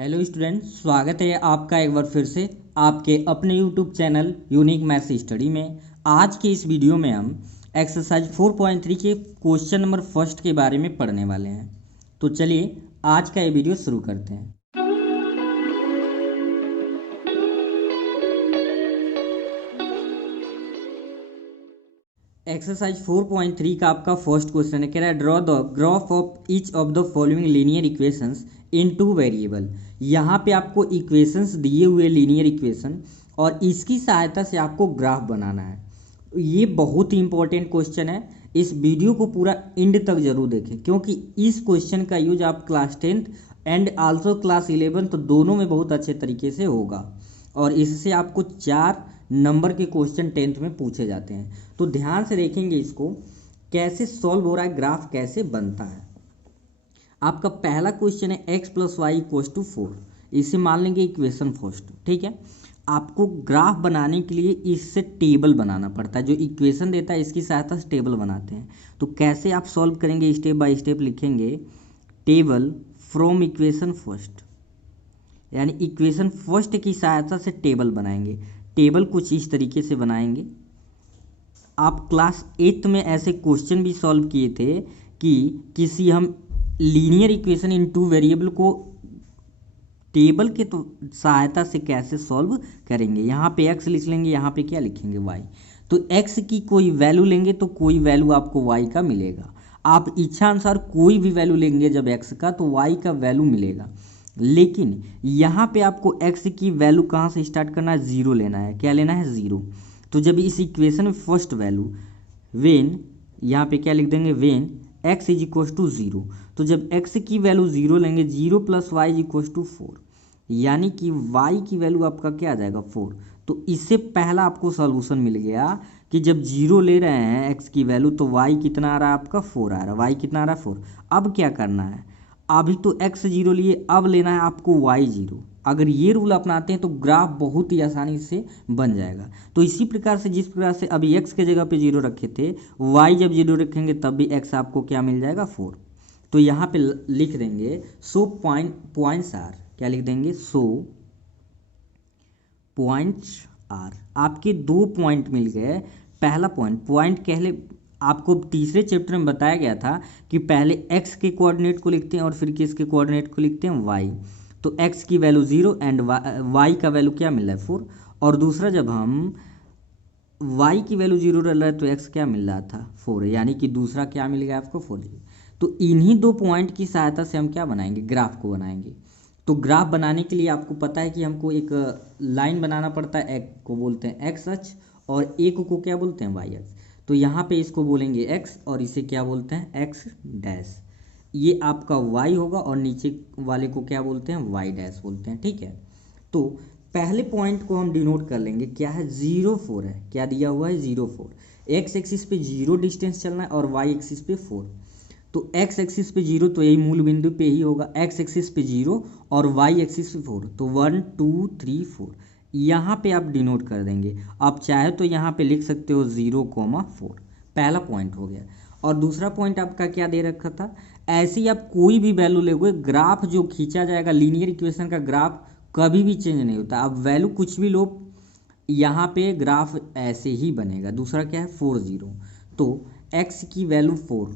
Hello student, स्वागत है आपका एक बार फिर से आपके अपने YouTube channel unique maths study में। आज के इस वीडियो में हम एक्सरसाइज 4.3 के क्वेश्चन नंबर फर्स्ट के बारे में पढ़ने वाले हैं। तो चलिए आज का ये वीडियो शुरू करते हैं। एक्सरसाइज 4.3 का आपका फर्स्ट क्वेश्चन है, कह रहा है draw the graph of each of the following linear equations in two variable. यहाँ पे आपको इक्वेशंस दिए हुए लीनियर इक्वेशन और इसकी सहायता से आपको ग्राफ बनाना है। ये बहुत ही इंपॉर्टेंट क्वेश्चन है, इस वीडियो को पूरा एंड तक जरूर देखें क्योंकि इस क्वेश्चन का यूज आप class 10th and also class 11 तो दोनों में बहुत अच्छे तरीके से होगा और इससे आपको 4 नंबर के क्वेश्चन 10th में पूछे जाते हैं। तो ध्यान से देखेंगे इसको कैसे सॉल्व हो रहा है, ग्राफ कैसे बनता है। आपका पहला क्वेश्चन है x + y = 4। इसे मान लेंगे इक्वेशन फर्स्ट, ठीक है। आपको ग्राफ बनाने के लिए इससे टेबल बनाना पड़ता है, जो इक्वेशन देता है इसकी सहायता से टेबल बनाते हैं। तो कैसे आप सॉल्व करेंगे, स्टेप बाय स्टेप लिखेंगे। टेबल फ्रॉम इक्वेशन फर्स्ट, यानी इक्वेशन फर्स्ट की सहायता से टेबल बनाएंगे। टेबल कुछ इस तरीके से बनाएंगे। आप क्लास 8th में ऐसे क्वेश्चन भी सॉल्व किए थे कि किसी हम linear equation in two variable को टेबल के तो सहायता से कैसे सॉल्व करेंगे। यहाँ पे x लिख लेंगे, यहाँ पे क्या लिखेंगे y। तो x की कोई वैल्यू लेंगे तो कोई वैल्यू आपको y का मिलेगा। आप इच्छा अनुसार कोई भी वैल्यू लेंगे जब x का तो y का वैल्यू मिलेगा। लेकिन यहाँ पे आपको x की वैल्यू कहाँ से स्टार्ट करना है, जीरो लेना है। क्या लेना है, जीरो। तो जब इस इक्वेशन में फर्स्ट वैल्यू वेन, यहाँ पे क्या लिख देंगे, वेन x = 0। तो जब x की वैल्यू जीरो लेंगे, 0 + y = 4, यानी कि y की वैल्यू आपका क्या आ जाएगा, 4। तो इससे पहला आपको सॉल्यूशन मिल गया कि जब जीरो ले रहे हैं x की वैल्यू तो y कितना आ रहा है आपका, 4 आ रहा है। y कितना आ रहा है, 4। अब क्या करना है, अभी तो x जीरो लिए, अब लेना है आपको y जीरो। अगर ये रूल अपनाते हैं तो ग्राफ बहुत ही आसानी से बन जाएगा। तो इसी प्रकार से जिस प्रकार से अभी x के जगह पे जीरो रखे थे, y जब जीरो रखेंगे तब भी x आपको क्या मिल जाएगा, 4। तो यहाँ पे लिख देंगे सो पॉइंट्स आर, क्या लिख देंगे, सो पॉइंट्स आर। आपके 2 पॉइंट मिल गए। पहला पॉइंट पहले आपको तीसरे चैप्टर में बताया गया था कि पहले x के कोऑर्डिनेट को लिखते हैं और फिर किसके कोऑर्डिनेट को लिखते हैं, y। तो x की वैल्यू 0 एंड y का वैल्यू क्या मिल रहा है, 4। और दूसरा जब हम y की वैल्यू 0 रह रहा है तो x क्या मिल रहा था, 4, यानी कि दूसरा क्या मिल गया आपको, 4। तो इन्हीं 2 पॉइंट की सहायता से हम क्या बनाएंगे, ग्राफ को बनाएंगे। तो ग्राफ बनाने के लिए आपको पता है कि हमको एक लाइन बनाना पड़ता है, एक को बोलते हैं एक्स अक्ष और एक को क्या बोलते हैं, वाई अक्ष। तो यहाँ पे इसको बोलेंगे x और इसे क्या बोलते हैं, x डैश। ये आपका y होगा और नीचे वाले को क्या बोलते हैं, y डैश बोलते हैं, ठीक है। तो पहले पॉइंट को हम डिनोट कर लेंगे, क्या है, 0 4 है। क्या दिया हुआ है, 0 4। एक्स एक्सिस पे 0 डिस्टेंस चलना है और y एक्सिस पे 4। तो x एक्सिस पे 0 तो यही मूल बिंदु पे ही होगा, x एक्सिस पे 0 और y एक्सिस पे 4, तो 1 2 3 4 यहाँ पे आप डिनोट कर देंगे। आप चाहे तो यहाँ पे लिख सकते हो 0,4। पहला पॉइंट हो गया। और दूसरा पॉइंट आपका क्या दे रखा था, ऐसे ही आप कोई भी वैल्यू लोगे, ग्राफ जो खींचा जाएगा लीनियर इक्वेशन का ग्राफ कभी भी चेंज नहीं होता। आप वैल्यू कुछ भी लो, यहाँ पे ग्राफ ऐसे ही बनेगा। दूसरा क्या है, 4 0। तो x की वैल्यू 4,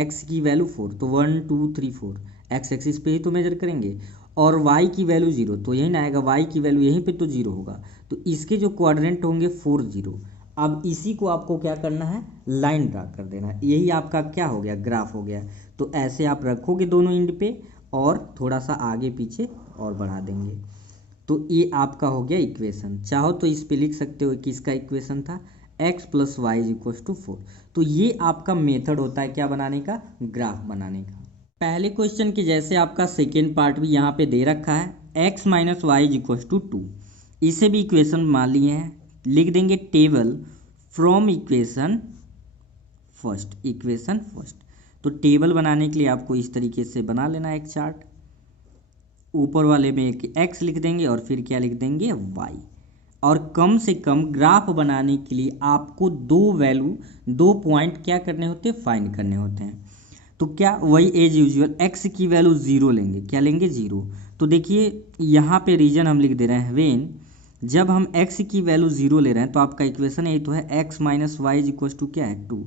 x की वैल्यू 4, तो 1 2 3 4 x एक्सिस पे ही तो मेजर करेंगे। और y की वैल्यू 0, तो यही ना आएगा, y की वैल्यू यहीं पे तो 0 होगा। तो इसके जो कोऑर्डिनेट होंगे 4 0। अब इसी को आपको क्या करना है, लाइन ड्रा कर देना है। यही आपका क्या हो गया, ग्राफ हो गया। तो ऐसे आप रखोगे दोनों एंड पे और थोड़ा सा आगे पीछे और बढ़ा देंगे। तो ये आपका हो गया इक्वेशन। चाहो तो इस पे लिख सकते हो किसका इक्वेशन था, x + y = 4। तो ये आपका मेथड होता है क्या बनाने का, ग्राफ बनाने का। पहले क्वेश्चन के जैसे आपका सेकेंड पार्ट भी यहाँ पे दे रखा है, x - y = 2। इसे भी इक्वेशन मान लिए हैं। लिख देंगे टेबल फ्रॉम इक्वेशन फर्स्ट। तो टेबल बनाने के लिए आपको इस तरीके से बना लेना है एक चार्ट। ऊपर वाले में एक x लिख देंगे और फिर क्या लिख देंगे, y। और कम से कम ग्राफ बनाने के लिए आपको 2 वैल्यू 2 पॉइंट क्या करने होते हैं, फाइंड करने होते हैं। तो क्या वही एज यूजुअल एक्स की वैल्यू ज़ीरो लेंगे, क्या लेंगे ज़ीरो। तो देखिए यहाँ पे रीजन हम लिख दे रहे हैं वेन, जब हम x की वैल्यू ज़ीरो ले रहे हैं तो आपका इक्वेशन यही तो है x minus y is equals to क्या है 2।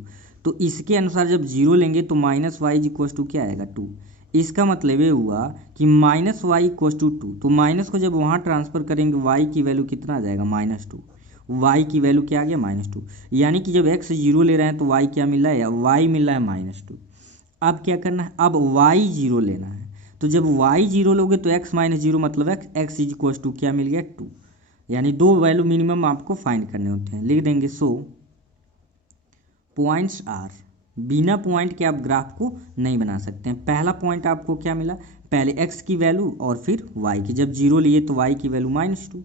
तो इसके अनुसार जब जीरो लेंगे तो minus y is equals to क्या आएगा 2। इसका मतलब ये हुआ कि माइनस वाई इक्वस टू 2, तो माइनस को जब वहाँ ट्रांसफर करेंगे y की वैल्यू कितना आ जाएगा -2। y की वैल्यू क्या आ गया -2, यानी कि जब x जीरो ले रहे हैं तो y क्या मिल रहा है, या y मिल रहा है -2। अब क्या करना है, अब y जीरो लेना है। तो जब y जीरो लोगे तो x माइनस जीरो मतलब x इज इक्वस टू क्या मिल गया 2, यानी दो वैल्यू मिनिमम आपको फाइंड करने होते हैं। लिख देंगे सो पॉइंट्स आर, बिना पॉइंट के आप ग्राफ को नहीं बना सकते हैं। पहला पॉइंट आपको क्या मिला, पहले x की वैल्यू और फिर y की, जब जीरो लिए तो y की वैल्यू -2।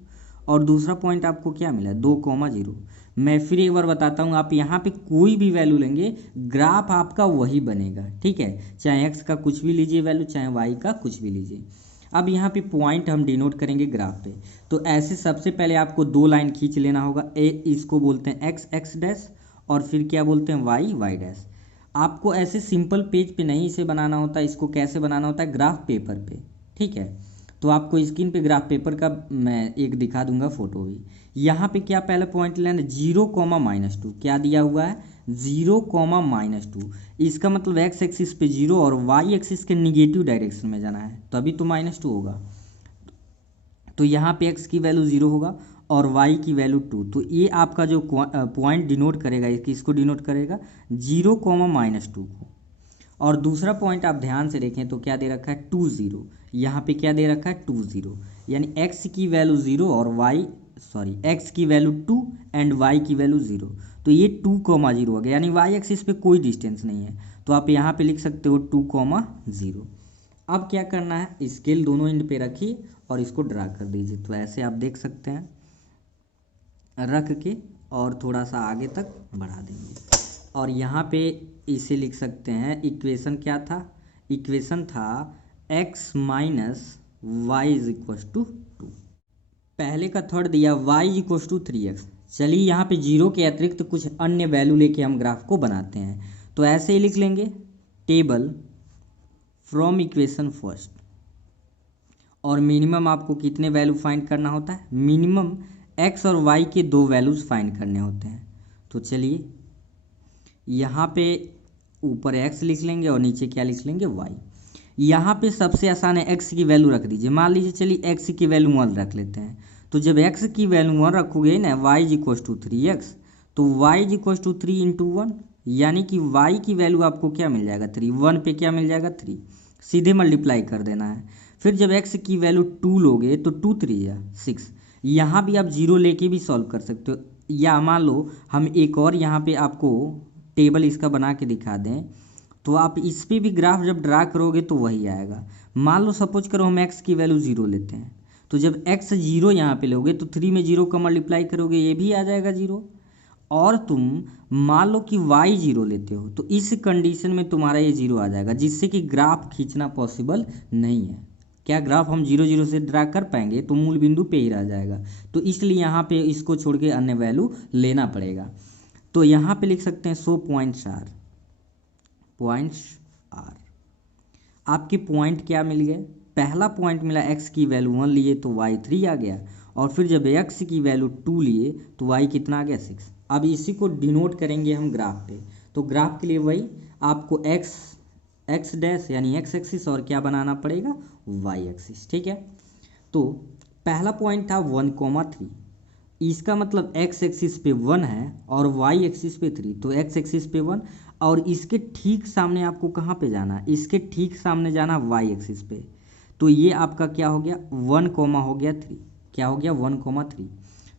और दूसरा पॉइंट आपको क्या मिला 2,0। मैं फिर एक बार बताता हूँ, आप यहाँ पे कोई भी वैल्यू लेंगे ग्राफ आपका वही बनेगा, ठीक है, चाहे x का कुछ भी लीजिए वैल्यू, चाहे y का कुछ भी लीजिए। अब यहाँ पे पॉइंट हम डिनोट करेंगे ग्राफ पे, तो ऐसे सबसे पहले आपको दो लाइन खींच लेना होगा। ए इसको बोलते हैं x डैश, और फिर क्या बोलते हैं y डैश। आपको ऐसे सिंपल पेज पे नहीं इसे बनाना होता, इसको कैसे बनाना होता है ग्राफ पेपर पे, ठीक है। तो आपको स्क्रीन पे ग्राफ पेपर का मैं एक दिखा दूंगा फोटो भी। यहाँ पे क्या पहले पॉइंट लेना 0,-2, क्या दिया हुआ है 0,-2। इसका मतलब x एक्सिस पे 0 और y एक्सिस के निगेटिव डायरेक्शन में जाना है, तभी तो -2 होगा। तो यहाँ पे x की वैल्यू 0 होगा और y की वैल्यू 2। तो ये आपका जो पॉइंट डिनोट करेगा, किसको डिनोट करेगा 0,-2 को। और दूसरा पॉइंट आप ध्यान से देखें तो क्या दे रखा है 2 0, यहाँ पे क्या दे रखा है 2 0, यानी x की वैल्यू 0 और x की वैल्यू 2 एंड y की वैल्यू 0। तो ये 2,0 हो गया, यानी y एक्सिस पे कोई डिस्टेंस नहीं है, तो आप यहाँ पे लिख सकते हो 2,0। अब क्या करना है, स्केल दोनों एंड पे रखिए और इसको ड्रा कर दीजिए। तो ऐसे आप देख सकते हैं रख के, और थोड़ा सा आगे तक बढ़ा देंगे, और यहाँ पे इसे लिख सकते हैं इक्वेशन क्या था, इक्वेशन था x minus y is equals to 2। पहले का थर्ड दिया y is equals to 3x। चलिए यहाँ पे जीरो के अतिरिक्त कुछ अन्य वैल्यू लेके हम ग्राफ को बनाते हैं। तो ऐसे ही लिख लेंगे टेबल फ्रॉम इक्वेशन फर्स्ट, और मिनिमम आपको कितने वैल्यू फाइंड करना होता है, मिनिमम x और y के दो वैल्यूज फाइंड करने होते हैं। तो चलिए यहाँ पे ऊपर x लिख लेंगे और नीचे क्या लिख लेंगे y। यहाँ पे सबसे आसान है x की वैल्यू रख दीजिए, मान लीजिए चलिए x की वैल्यू 1 रख लेते हैं। तो जब x की वैल्यू 1 रखोगे ना y is equal to 3x, तो y is equal to 3 into 1, यानी कि y की वैल्यू आपको क्या मिल जाएगा 3, 1 पे क्या मिल जाएगा 3, सीधे मल्टीप्लाई कर देना है। फिर जब x की वैल्यू 2 लोगे तो 2 3 या 6, यहाँ भी आप जीरो लेके भी सॉल्व कर सकते हो, या मान लो हम एक और यहाँ पे आपको टेबल इसका बना के दिखा दें, तो आप इस पे भी ग्राफ जब ड्रा करोगे तो वही आएगा। मान लो सपोज करो हम x की वैल्यू 0 लेते हैं, तो जब x 0 यहाँ पे लोगे तो 3 में 0 का मल्टीप्लाई करोगे ये भी आ जाएगा 0। और तुम मान लो कि y 0 लेते हो, तो इस कंडीशन में तुम्हारा ये 0 आ जाएगा, जिससे कि ग्राफ खींचना पॉसिबल नहीं है। क्या ग्राफ हम 0 0 से ड्रा कर पाएंगे, तो मूल बिंदु पे ही रह जाएगा। तो इसलिए यहाँ पे इसको छोड़ के अन्य वैल्यू लेना पड़ेगा। तो यहाँ पे लिख सकते हैं सो पॉइंट्स आर। आपके पॉइंट क्या मिल गए, पहला पॉइंट मिला x की वैल्यू 1 लिए तो y 3 आ गया, और फिर जब x की वैल्यू 2 लिए तो y कितना आ गया 6। अब इसी को डिनोट करेंगे हम ग्राफ पे। तो ग्राफ के लिए वही आपको x डैश यानी x एक्सिस और क्या बनाना पड़ेगा y एक्सिस, ठीक है। तो पहला पॉइंट था 1,3, इसका मतलब x एक्सिस पे 1 है और y एक्सिस पे 3, तो x एक्सिस पे 1, और इसके ठीक सामने आपको कहाँ पे जाना है, इसके ठीक सामने जाना y एक्सिस पे। तो ये आपका क्या हो गया 1, हो गया 3, क्या हो गया 1,3।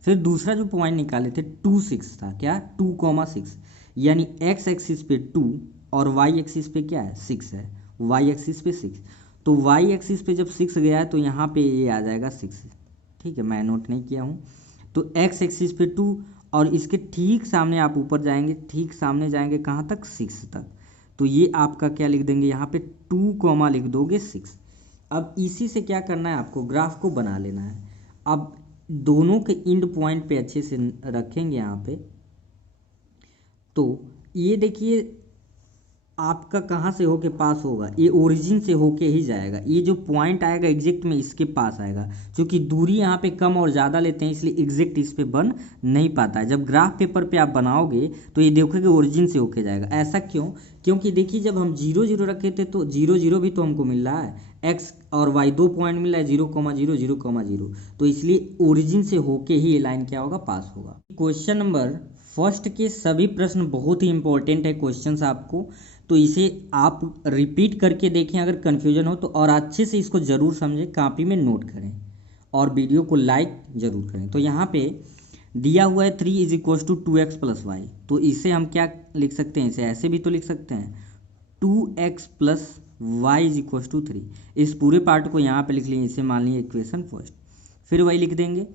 फिर दूसरा जो पॉइंट निकाले थे 2 6 था, क्या 2,6, यानी x एक्सिस पे 2 और y एक्सिस पे क्या है 6 है, y एक्सिस पे 6। तो y एक्सिस पे जब 6 गया है तो यहाँ पे ये आ जाएगा 6, ठीक है, मैं नोट नहीं किया हूँ। तो x एक्सिस पे 2 और इसके ठीक सामने आप ऊपर जाएंगे, ठीक सामने जाएंगे कहाँ तक 6 तक, तो ये आपका क्या लिख देंगे यहाँ पे 2, लिख दोगे 6। अब इसी से क्या करना है, आपको ग्राफ को बना लेना है। अब दोनों के एंड पॉइंट पे अच्छे से रखेंगे यहाँ पे। तो ये देखिए आपका कहाँ से होके पास होगा, ये ओरिजिन से होके ही जाएगा। ये जो पॉइंट आएगा एग्जैक्ट में इसके पास आएगा, क्योंकि दूरी यहाँ पे कम और ज़्यादा लेते हैं इसलिए एग्जैक्ट इस पे बन नहीं पाता है। जब ग्राफ पेपर पे आप बनाओगे तो ये देखोगे ओरिजिन से होके जाएगा। ऐसा क्यों? क्योंकि देखिए जब हम 0 0 रखे थे तो 0 0 भी तो हमको मिल रहा है, एक्स और वाई दो पॉइंट मिल रहा है 0 0 0 0, तो इसलिए ओरिजिन से होके ही ये लाइन क्या होगा, पास होगा। क्वेश्चन नंबर फर्स्ट के सभी प्रश्न बहुत ही इंपॉर्टेंट है क्वेश्चंस आपको, तो इसे आप रिपीट करके देखें अगर कन्फ्यूजन हो तो, और अच्छे से इसको ज़रूर समझें, कॉपी में नोट करें और वीडियो को लाइक ज़रूर करें। तो यहाँ पे दिया हुआ है 3 = 2x + y, तो इसे हम क्या लिख सकते हैं, इसे ऐसे भी तो लिख सकते हैं 2x + y = 3। इस पूरे पार्ट को यहाँ पे लिख लेंगे, इसे मान लीजिए इक्वेशन फर्स्ट। फिर वही लिख देंगे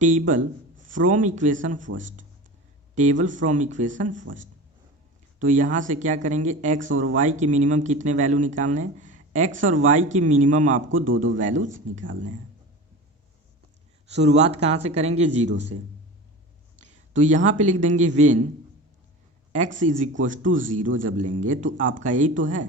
table from equation first, table from equation first. तो यहाँ से क्या करेंगे, x और y के मिनिमम कितने वैल्यू निकालने हैं, x और y के मिनिमम आपको दो दो वैल्यूज निकालने हैं। शुरुआत कहाँ से करेंगे, 0 से। तो यहाँ पे लिख देंगे वेन x = 0 जब लेंगे तो आपका यही तो है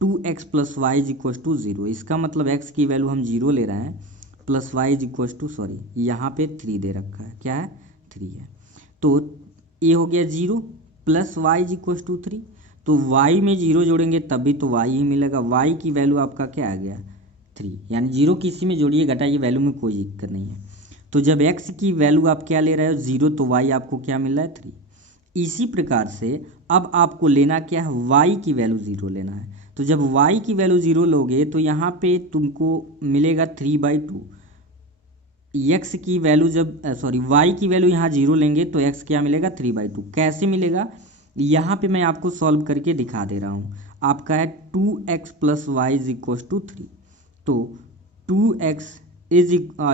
2x + y = 0। इसका मतलब x की वैल्यू हम 0 ले रहे हैं, प्लस y सॉरी यहाँ पे 3 दे रखा है, क्या है 3 है। तो ये हो गया 0 प्लस y = 3, तो y में 0 जोड़ेंगे तभी तो y ही मिलेगा। y की वैल्यू आपका क्या आ गया 3, यानी 0 किसी में जोड़िए घटाइए वैल्यू में कोई दिक्कत नहीं है। तो जब x की वैल्यू आप क्या ले रहे हो 0, तो y आपको क्या मिल रहा है 3। इसी प्रकार से अब आपको लेना क्या है, y की वैल्यू 0 लेना है। तो जब y की वैल्यू 0 लोगे तो यहाँ पे तुमको मिलेगा 3/2। x की वैल्यू जब सॉरी y की वैल्यू यहाँ 0 लेंगे तो x क्या मिलेगा 3/2। कैसे मिलेगा, यहाँ पे मैं आपको सॉल्व करके दिखा दे रहा हूँ। आपका है 2x + y = 3, तो 2x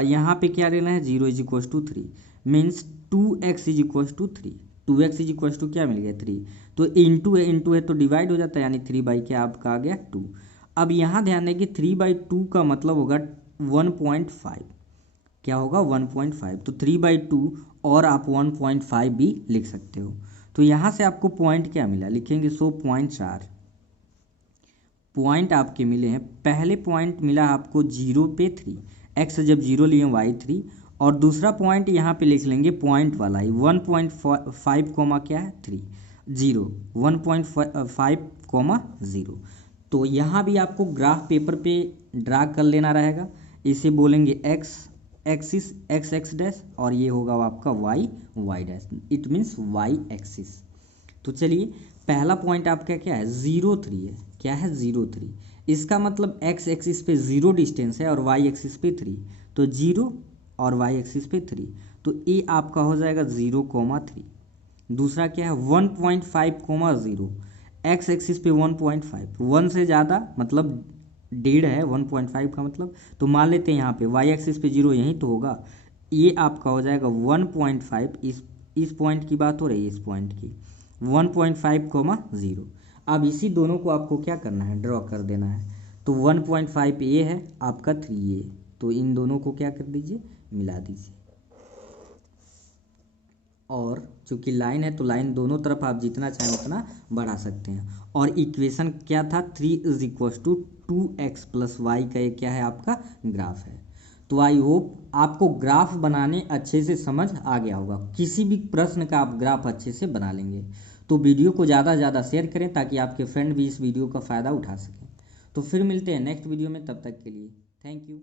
यहाँ पे क्या लेना है 0 = 3, मीन्स 2x = 3। 2x क्या मिल गया 3, तो इंटू है तो डिवाइड हो जाता है, यानी 3 क्या आपका आ गया 2। अब यहाँ ध्यान दें कि 3/2 का मतलब होगा 1.5, क्या होगा 1.5, तो 3/2 और आप 1.5 भी लिख सकते हो। तो यहाँ से आपको पॉइंट क्या मिला, लिखेंगे 100.4 पॉइंट आपके मिले हैं। पहले पॉइंट मिला आपको 0 पे 3, x जब 0 लिए y 3, और दूसरा पॉइंट यहाँ पे लिख लेंगे पॉइंट वाला ही 1.5 कॉमा क्या है 3 0 1.5 0। तो यहाँ भी आपको ग्राफ पेपर पे ड्रा कर लेना रहेगा। इसे बोलेंगे x एक्सिस x डैश, और ये होगा आपका y dash, it means y axis. तो चलिए पहला पॉइंट आपका क्या है 0 3 है, क्या है 0 3। इसका मतलब x एक्सिस पे 0 डिस्टेंस है और y एक्सिस पे 3, तो 0 और y एक्सिस पे 3, तो ये आपका हो जाएगा 0,3। दूसरा क्या है 1.5 0, x एक्सिस पे 1.5, 1 से ज़्यादा मतलब 1.5 है, 1.5 का मतलब, तो मान लेते हैं यहाँ पे y एक्सिस पे 0 यहीं तो होगा, ये आपका हो जाएगा 1.5। इस पॉइंट की बात हो रही है, इस पॉइंट की 1.5 0। अब इसी दोनों को आपको क्या करना है, ड्रॉ कर देना है। तो 1.5 ये है आपका 3 ये, तो इन दोनों को क्या कर दीजिए, मिला दीजिए। और चूंकि लाइन है तो लाइन दोनों तरफ आप जितना चाहें उतना बढ़ा सकते हैं। और इक्वेशन क्या था 3 = 2x + y का ये क्या है आपका ग्राफ है। तो आई होप आपको ग्राफ बनाने अच्छे से समझ आ गया होगा। किसी भी प्रश्न का आप ग्राफ अच्छे से बना लेंगे। तो वीडियो को ज़्यादा से ज़्यादा शेयर करें ताकि आपके फ्रेंड भी इस वीडियो का फ़ायदा उठा सकें। तो फिर मिलते हैं नेक्स्ट वीडियो में, तब तक के लिए थैंक यू।